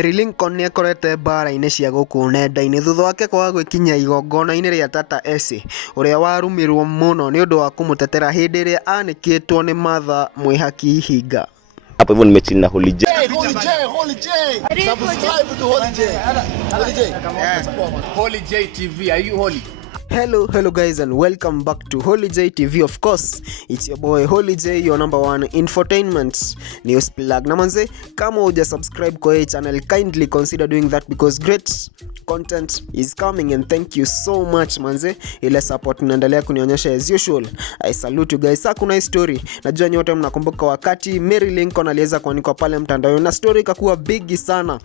Lincon nĩ akorete mbara-inĩ cia gũkũ Nendainí thutha wake kwaga gwĩkinyia igongona-inĩ rĩa Tata Essy ũrĩa warũmirwo mũno nĩ ũndũ wa kũmũtetera hĩndĩ ĩrĩa anĩkĩtwo nĩ matha mwĩhaki ihinga. Hapo hivyo nimechill na Holy J. Subscribe to Holy J. Holy J TV. Are you holy? Hello guys, and welcome back to Holy J TV. Of course, it's your boy Holy J, your number one infotainment news plug. Na manze, kama huja subscribe kwa hii channel, kindly consider doing that because great content is coming, and thank you so much manze. Ile support mnaendelea kunionyesha as usual. I salute you guys. Sasa kuna story. Najua nyote mnakumbuka wakati Lincon aliweza kuandikwa pale mtandao na story ikakuwa big sana.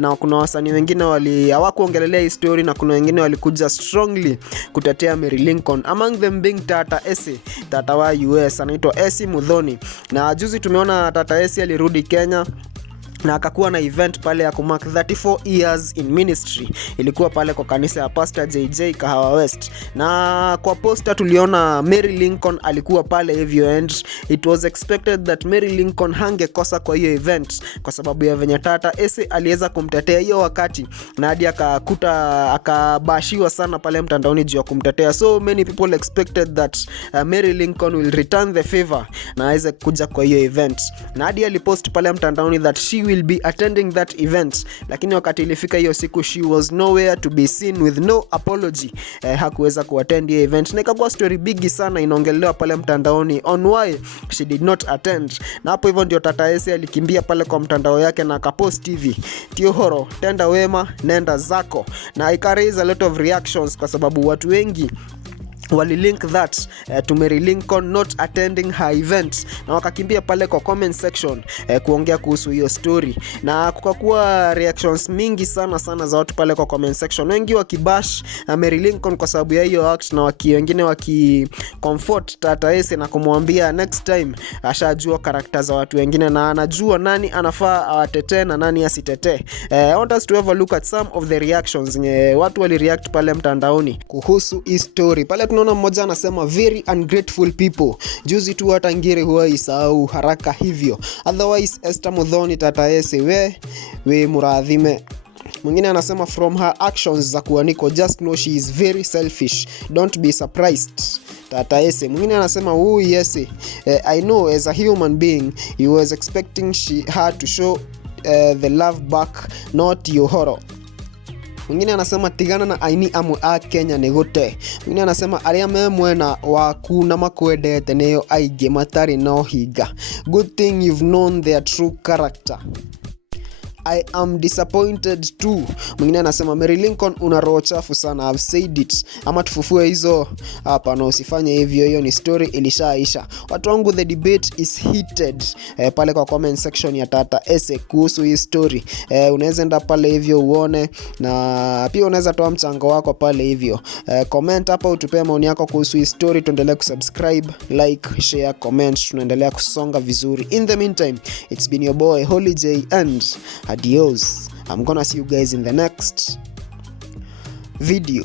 Na kuna wasanii wengine hawakuongelelea hii story, na kuna wengine walikuja strongly kutetea Lincon, among them being Tata Essy, Tata wa US anaitwa Essy Mudhoni. Na juzi tumeona Tata Essy alirudi Kenya na akakuwa na event pale ya kumark 34 years in ministry. Ilikuwa pale kwa kanisa ya Pastor JJ Kahawa West, na kwa poster tuliona Lincon alikuwa pale hivyo, and it was expected that Lincon hangekosa kwa hiyo event kwa sababu ya venye Tata Essy aliweza kumtetea hiyo wakati, na hadi akabashiwa sana pale mtandaoni juu ya kumtetea. So many people expected that Lincon will return the favor na aweze kuja kwa hiyo event, na hadi alipost pale mtandaoni that she will be attending that event, lakini wakati ilifika hiyo siku she was nowhere to be seen with no apology. Hakuweza kuattend hiyo event, na ikakuwa story big sana inaongelewa pale mtandaoni on why she did not attend. Na hapo hivyo ndio Tata Essy alikimbia pale kwa mtandao yake na akapost hivi: "Tiohoro, tenda wema, nenda zako." Na ika raise a lot of reactions kwa sababu watu wengi walilink that to Lincon not attending her event, na wakakimbia pale kwa comment section kuongea kuhusu hiyo story, na kukakuwa reactions mingi sana za watu pale kwa comment section, wengi wakibash Lincon kwa sababu ya hiyo act, na wengine comfort Tata Essy na kumwambia next time ashajua character za watu wengine na anajua nani anafaa awatetee na nani asitetee. I want us to have a look at some of the reactions watu walireact pale mtandaoni kuhusu hii story. Pale tunaona mmoja anasema very ungrateful people, juzi tu hata ngiri huwa isahau haraka hivyo, otherwise Esther Mudhoni Tata Essy we muradhime. Mwingine anasema from her actions za kuaniko just know she is very selfish, don't be surprised Tata Essy. Mwingine anasema Essy, I know as a human being you was expecting her to show the love back, not your horror. Mwingine anasema tigana na aini amwe a Kenya negote. Mwingine anasema aria me mwena waku na makwendete neyo aige matari no higa. Good thing you've known their true character. I am disappointed too. Mwingine anasema Lincon una roho chafu sana, I've said it. Ama tufufue hizo hapa na usifanye hivyo, hiyo ni story ilishaisha. Watu wangu, the debate is heated pale kwa comment section ya Tata Essy kuhusu hii story. Unaweza enda pale hivyo uone, na pia unaweza toa mchango wako pale hivyo. Comment hapa utupe maoni yako kuhusu hii story. Tuendelee kusubscribe, like, share, comment. Tunaendelea kusonga vizuri. In the meantime, it's been your boy Holy J, and adios. I'm gonna see you guys in the next video.